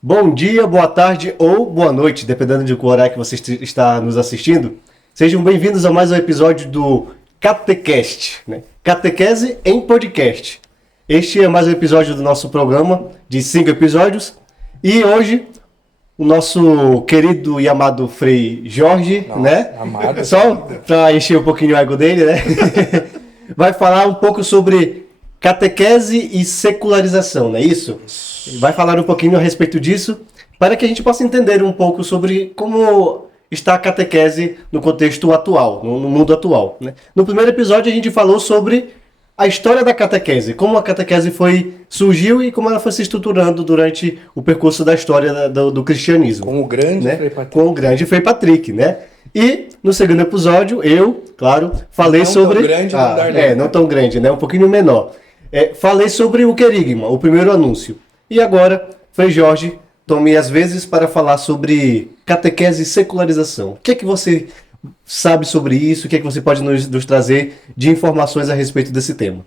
Bom dia, boa tarde ou boa noite, dependendo de qual horário que você está nos assistindo. Sejam bem-vindos a mais um episódio do Catecast, né? Catequese em podcast. Este é mais um episódio do nosso programa, de 5 episódios. E hoje, o nosso querido e amado Frei Jorge, Nossa, né? amado. Só para encher um pouquinho o ego dele, né? Vai falar um pouco sobre catequese e secularização, não é isso? Vai falar um pouquinho a respeito disso, para que a gente possa entender um pouco sobre como está a catequese no contexto atual, no mundo atual, né? No primeiro episódio a gente falou sobre a história da catequese, como a catequese surgiu e como ela foi se estruturando durante o percurso da história do cristianismo. Com o grande Né? Frei Patrick. Com o grande Frei Patrick, né? E no segundo episódio, eu, claro, falei Não tão sobre. grande, não Darlene. Não tão grande, né? Um pouquinho menor. Falei sobre o querigma, o primeiro anúncio. E agora, Frei Jorge, tome as vezes para falar sobre catequese e secularização. O que é que você sabe sobre isso? O que é que você pode nos trazer de informações a respeito desse tema?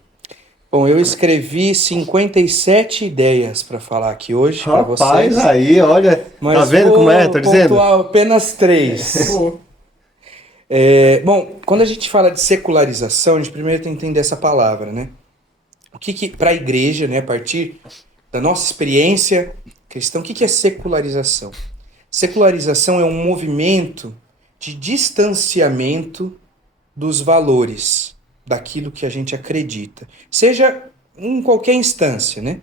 Bom, eu escrevi 57 ideias para falar aqui hoje para Rapaz, vocês. aí, olha, Mas tá vendo como é? Tô dizendo. pontuar apenas 3. Bom, quando a gente fala de secularização, a gente primeiro tem que entender essa palavra, né? O que para a igreja, né, a partir da nossa experiência cristã, o que é secularização? Secularização é um movimento de distanciamento dos valores, daquilo que a gente acredita. Seja em qualquer instância, né?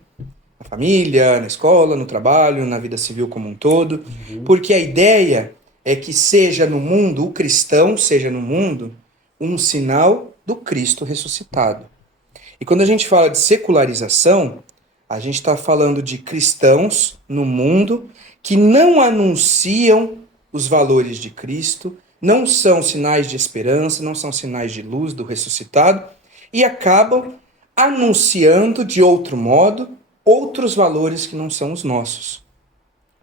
Na família, na escola, no trabalho, na vida civil como um todo. Porque a ideia é que seja no mundo, o cristão seja no mundo, um sinal do Cristo ressuscitado. E quando a gente fala de secularização, a gente está falando de cristãos no mundo que não anunciam os valores de Cristo, não são sinais de esperança, não são sinais de luz do ressuscitado e acabam anunciando de outro modo outros valores que não são os nossos.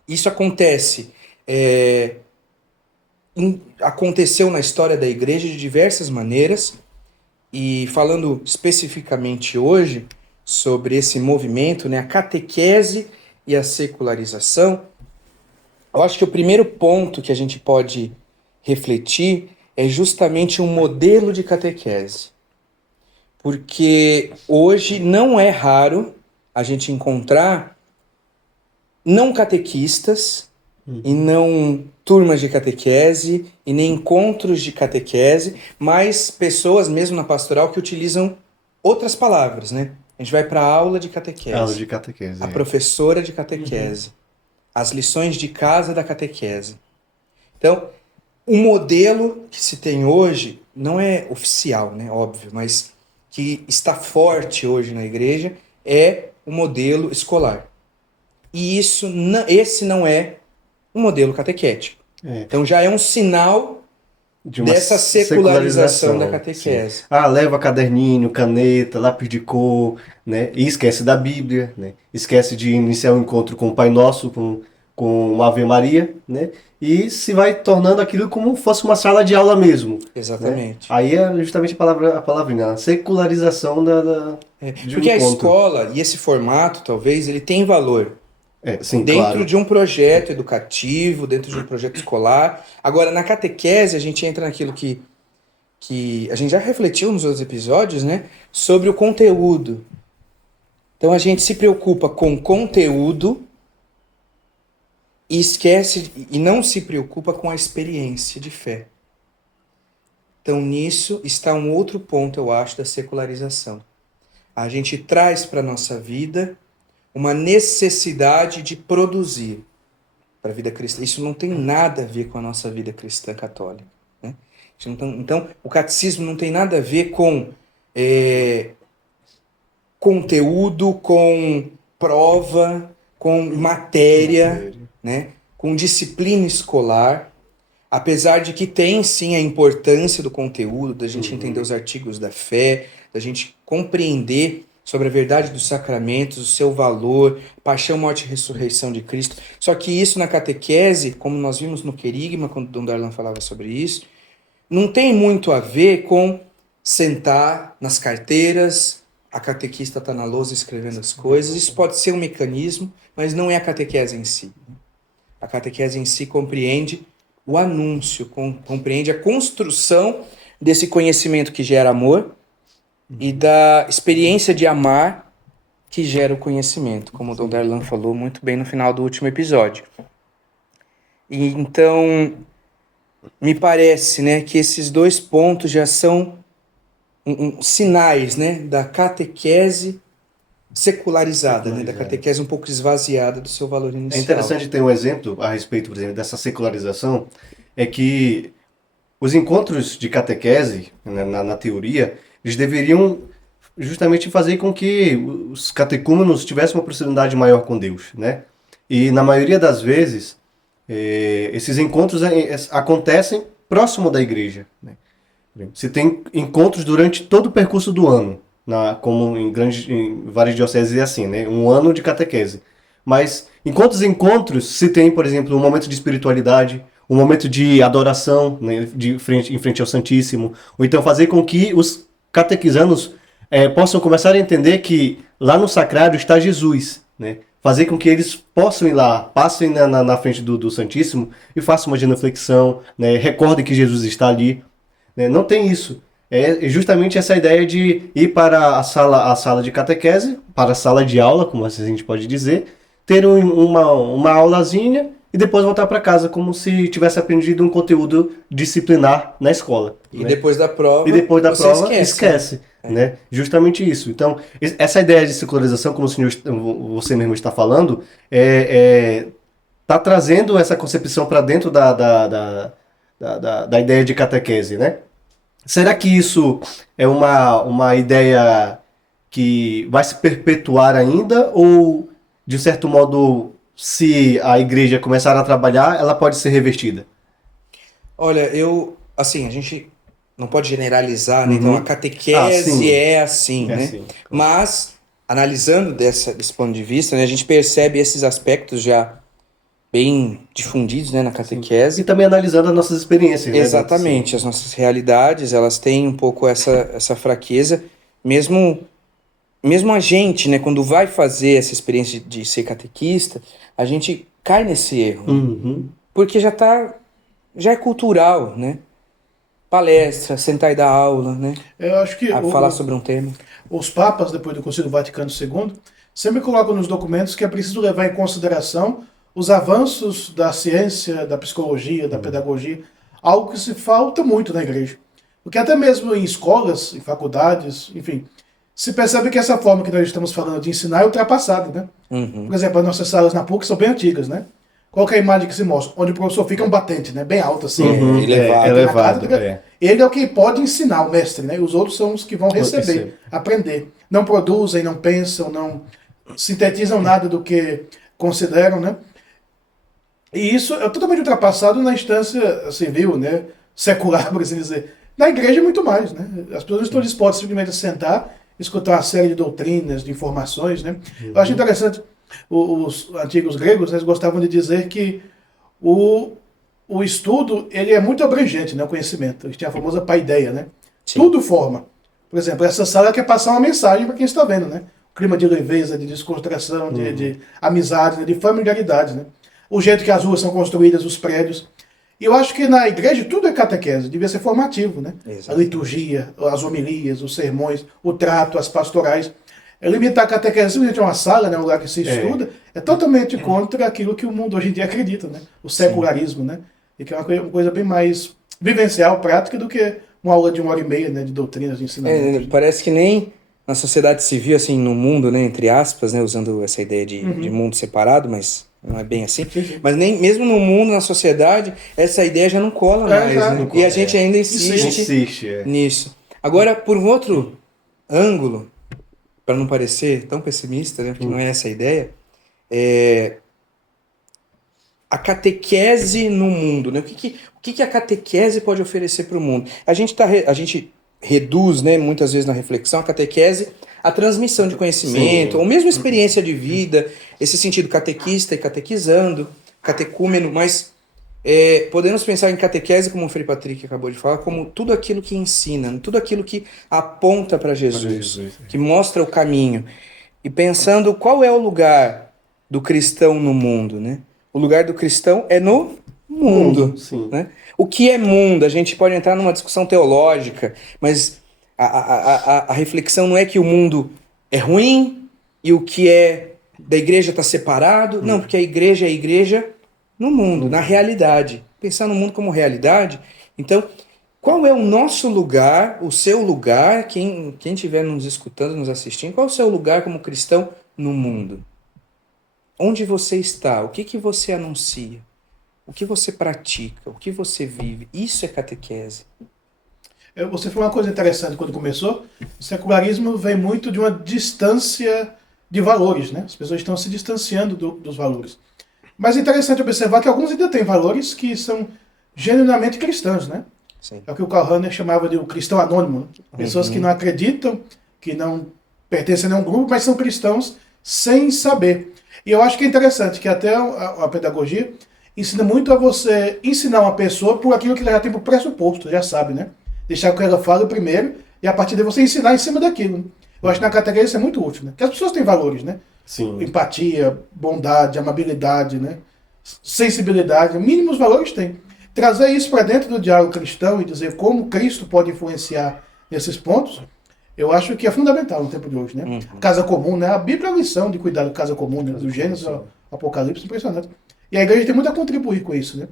Isso aconteceu na história da igreja de diversas maneiras e falando especificamente hoje sobre esse movimento, né, a catequese e a secularização, eu acho que o primeiro ponto que a gente pode refletir é justamente um modelo de catequese. Porque hoje não é raro a gente encontrar não catequistas e não turmas de catequese e nem encontros de catequese, mas pessoas mesmo na pastoral que utilizam outras palavras, né? A gente vai para a aula de catequese. Aula de catequese. A professora de catequese. As lições de casa da catequese. Então, o modelo que se tem hoje não é oficial, né? Óbvio, mas que está forte hoje na igreja é o modelo escolar. E esse não é um modelo catequético. Então já é um sinal dessa secularização da catequese. Sim. Leva caderninho, caneta, lápis de cor, né? E esquece da Bíblia, né? Esquece de iniciar um encontro com o Pai Nosso, com Ave Maria, né? E se vai tornando aquilo como fosse uma sala de aula mesmo. Exatamente. Né? Aí é justamente a palavrinha, a secularização Porque a escola e esse formato, talvez, ele tem valor. Sim, dentro claro. de um projeto educativo, dentro de um projeto escolar. Agora, na catequese, a gente entra naquilo que a gente já refletiu nos outros episódios, né? Sobre o conteúdo. Então, a gente se preocupa com conteúdo e esquece e não se preocupa com a experiência de fé. Então, nisso está um outro ponto, eu acho, da secularização. A gente traz para a nossa vida uma necessidade de produzir para a vida cristã. Isso não tem nada a ver com a nossa vida cristã católica. Né? Então, o catecismo não tem nada a ver com conteúdo, com prova, com matéria, né? Com disciplina escolar. Apesar de que tem sim a importância do conteúdo, da gente entender os artigos da fé, da gente compreender sobre a verdade dos sacramentos, o seu valor, paixão, morte e ressurreição de Cristo. Só que isso na catequese, como nós vimos no querigma, quando Dom Darlan falava sobre isso, não tem muito a ver com sentar nas carteiras, a catequista está na lousa escrevendo as coisas. Isso pode ser um mecanismo, mas não é a catequese em si. A catequese em si compreende o anúncio, compreende a construção desse conhecimento que gera amor e da experiência de amar que gera o conhecimento, como o Dom Darlan falou muito bem no final do último episódio. E então, me parece, né, que esses dois pontos já são sinais, né, da catequese secularizada, né, da catequese um pouco esvaziada do seu valor inicial. É interessante ter um exemplo a respeito, por exemplo, dessa secularização, é que os encontros de catequese, né, na teoria, eles deveriam justamente fazer com que os catecúmenos tivessem uma proximidade maior com Deus, né? E na maioria das vezes, esses encontros acontecem próximo da igreja, né? Se tem encontros durante todo o percurso do ano, como em várias dioceses é assim, né? Um ano de catequese. Mas em quantos encontros se tem, por exemplo, um momento de espiritualidade, um momento de adoração, né, em frente ao Santíssimo, ou então fazer com que os catequizanos possam começar a entender que lá no sacrário está Jesus, né? Fazer com que eles possam ir lá, passem na frente do Santíssimo e façam uma genuflexão, né? Recordem que Jesus está ali. Né? Não tem isso. É justamente essa ideia de ir para a sala de catequese, para a sala de aula, como assim a gente pode dizer, ter uma aulazinha e depois voltar para casa, como se tivesse aprendido um conteúdo disciplinar na escola. E né? depois da prova, esquece. Né? Justamente isso. Então, essa ideia de secularização, como você mesmo está falando, está trazendo essa concepção para dentro da ideia de catequese, né? Será que isso é uma ideia que vai se perpetuar ainda? Ou, de certo modo, se a igreja começar a trabalhar, ela pode ser revertida? Olha, a gente não pode generalizar, né? Então a catequese é assim, né? Assim, claro. Mas, analisando desse ponto de vista, né, a gente percebe esses aspectos já bem difundidos, né, na catequese. E também analisando as nossas experiências. Né? Exatamente, as nossas realidades, elas têm um pouco essa fraqueza, mesmo a gente, né, quando vai fazer essa experiência de ser catequista, a gente cai nesse erro, né? Porque já é cultural, né? Palestra, sentar e dar aula, né? Eu acho que falar sobre um tema. Os papas, depois do Concílio Vaticano II, sempre colocam nos documentos que é preciso levar em consideração os avanços da ciência, da psicologia, da pedagogia, algo que se falta muito na igreja. Porque até mesmo em escolas, em faculdades, enfim, se percebe que essa forma que nós estamos falando de ensinar é ultrapassada, né? Por exemplo, as nossas salas na PUC são bem antigas, né? Qual que é a imagem que se mostra? Onde o professor fica um batente, né? Bem alto assim. Elevado. Ele é o que pode ensinar, o mestre, né? Os outros são os que vão receber, aprender. Não produzem, não pensam, não sintetizam nada do que consideram, né? E isso é totalmente ultrapassado na instância civil, né? Secular, por assim dizer. Na igreja, muito mais, né? As pessoas não estão dispostas simplesmente a sentar, escutar uma série de doutrinas, de informações, né? Eu acho interessante, os antigos gregos, eles gostavam de dizer que o estudo, ele é muito abrangente, né? O conhecimento. Eles tinham a famosa paideia, né? Sim. Tudo forma. Por exemplo, essa sala quer passar uma mensagem para quem está vendo, né? O clima de leveza, de descontração, de amizade, né? De familiaridade, né? O jeito que as ruas são construídas, os prédios. E eu acho que na igreja tudo é catequese, devia ser formativo, né? Exatamente. A liturgia, as homilias, os sermões, o trato, as pastorais. Limitar a catequese simplesmente a uma sala, né, um lugar que se estuda, é totalmente contra aquilo que o mundo hoje em dia acredita, né? O secularismo, né? E que é uma coisa bem mais vivencial, prática, do que uma aula de 1h30, né, de doutrinas, de ensinamento. Parece que nem na sociedade civil, assim, no mundo, né, entre aspas, né, usando essa ideia de mundo separado, mas não é bem assim. Mas nem mesmo no mundo, na sociedade, essa ideia já não cola mais, né? E a gente ainda insiste nisso. Agora, por um outro ângulo, para não parecer tão pessimista, né, porque não é essa a ideia, a catequese no mundo, né? O que a catequese pode oferecer para o mundo? A gente reduz, né, muitas vezes na reflexão, a catequese a transmissão de conhecimento, ou mesmo experiência de vida, esse sentido catequista e catequizando, catecúmeno, mas podemos pensar em catequese, como o Frei Patrick acabou de falar, como tudo aquilo que ensina, tudo aquilo que aponta para Jesus, que mostra o caminho. E pensando qual é o lugar do cristão no mundo, né? O lugar do cristão é no mundo. Sim. Né? O que é mundo? A gente pode entrar numa discussão teológica, mas a reflexão não é que o mundo é ruim e o que é da igreja está separado. Não, porque a igreja é a igreja no mundo, na realidade. Pensar no mundo como realidade. Então, qual é o nosso lugar, o seu lugar, quem estiver nos escutando, nos assistindo, qual é o seu lugar como cristão no mundo? Onde você está? O que você anuncia? O que você pratica? O que você vive? Isso é catequese. Você falou uma coisa interessante quando começou. O secularismo vem muito de uma distância de valores, né? As pessoas estão se distanciando dos valores. Mas é interessante observar que alguns ainda têm valores que são genuinamente cristãos, né? Sim. É o que o Karl Rahner chamava de o cristão anônimo. Pessoas que não acreditam, que não pertencem a nenhum grupo, mas são cristãos sem saber. E eu acho que é interessante que até a pedagogia ensina muito a você ensinar uma pessoa por aquilo que ela já tem por pressuposto, já sabe, né? Deixar que ela fale primeiro e a partir daí você ensinar em cima daquilo. Eu acho que na catequese isso é muito útil, né? Porque as pessoas têm valores, né? Sim. Empatia, bondade, amabilidade, né? Sensibilidade, mínimos valores tem. Trazer isso para dentro do diálogo cristão e dizer como Cristo pode influenciar nesses pontos, eu acho que é fundamental no tempo de hoje, né? Casa comum, né? A Bíblia é a lição de cuidar da casa comum, né? Do Gênesis ao Apocalipse, impressionante. E a igreja tem muito a contribuir com isso, né?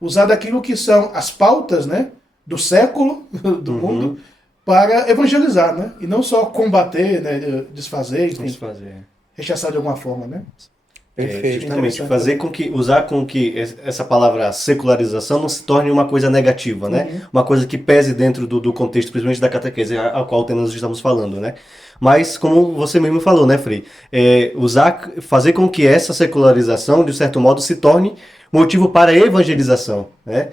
Usar daquilo que são as pautas, né? Do século, do mundo, para evangelizar, né? E não só combater, né? Desfazer, enfim, rechaçar de alguma forma, né? Perfeito. Justamente, usar com que essa palavra secularização não se torne uma coisa negativa, né? Uma coisa que pese dentro do contexto, principalmente da catequese, ao qual nós estamos falando, né? Mas, como você mesmo falou, né, Frei? Fazer com que essa secularização, de certo modo, se torne motivo para a evangelização, né?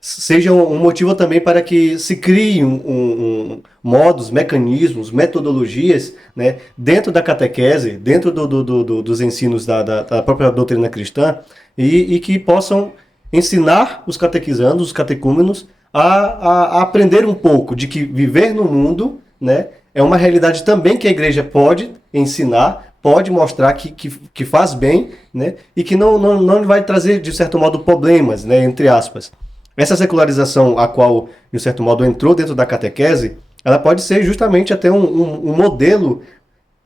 Seja um motivo também para que se criem modos, mecanismos, metodologias, né, dentro da catequese, dentro dos ensinos da própria doutrina cristã, e que possam ensinar os catequizandos, os catecúmenos, a aprender um pouco de que viver no mundo, né, é uma realidade também que a igreja pode ensinar, pode mostrar que faz bem, né, e que não vai trazer, de certo modo, problemas, né, entre aspas. Essa secularização a qual, de certo modo, entrou dentro da catequese, ela pode ser justamente até um modelo,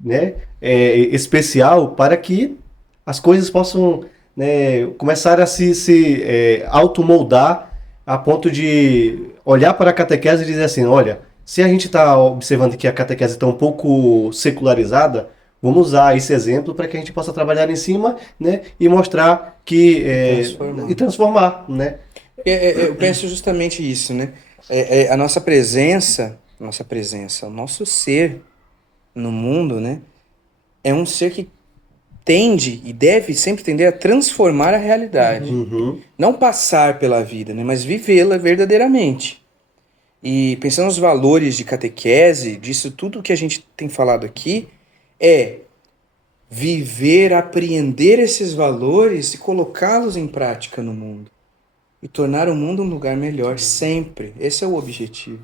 né, especial para que as coisas possam, né, começar a se automoldar a ponto de olhar para a catequese e dizer assim, olha, se a gente está observando que a catequese está um pouco secularizada, vamos usar esse exemplo para que a gente possa trabalhar em cima, né, e mostrar que... e transformar, né? Eu penso justamente isso, né? A nossa presença, o nosso ser no mundo, né? É um ser que tende e deve sempre tender a transformar a realidade. Não passar pela vida, né? Mas vivê-la verdadeiramente. E pensando nos valores de catequese, disso tudo que a gente tem falado aqui, é viver, apreender esses valores e colocá-los em prática no mundo. E tornar o mundo um lugar melhor, sempre. Esse é o objetivo.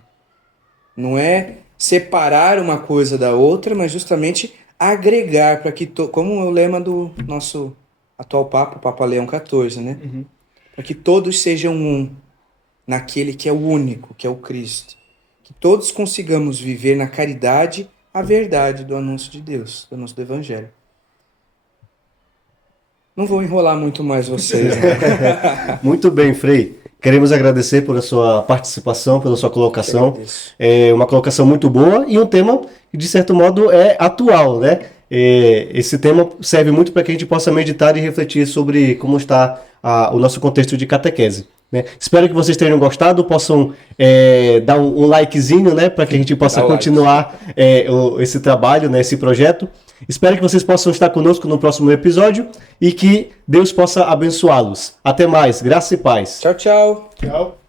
Não é separar uma coisa da outra, mas justamente agregar para que, como é o lema do nosso atual Papa, o Papa Leão XIV, né? Para que todos sejam um, naquele que é o único, que é o Cristo. Que todos consigamos viver na caridade a verdade do anúncio de Deus, do anúncio do Evangelho. Não vou enrolar muito mais vocês. Né? Muito bem, Frei. Queremos agradecer pela sua participação, pela sua colocação. É uma colocação muito boa e um tema que, de certo modo, é atual, né? Esse tema serve muito para que a gente possa meditar e refletir sobre como está o nosso contexto de catequese. Né? Espero que vocês tenham gostado, possam dar um likezinho, né, para que a gente possa continuar esse trabalho, né, esse projeto. Espero que vocês possam estar conosco no próximo episódio e que Deus possa abençoá-los. Até mais, graça e paz. Tchau, tchau. Tchau.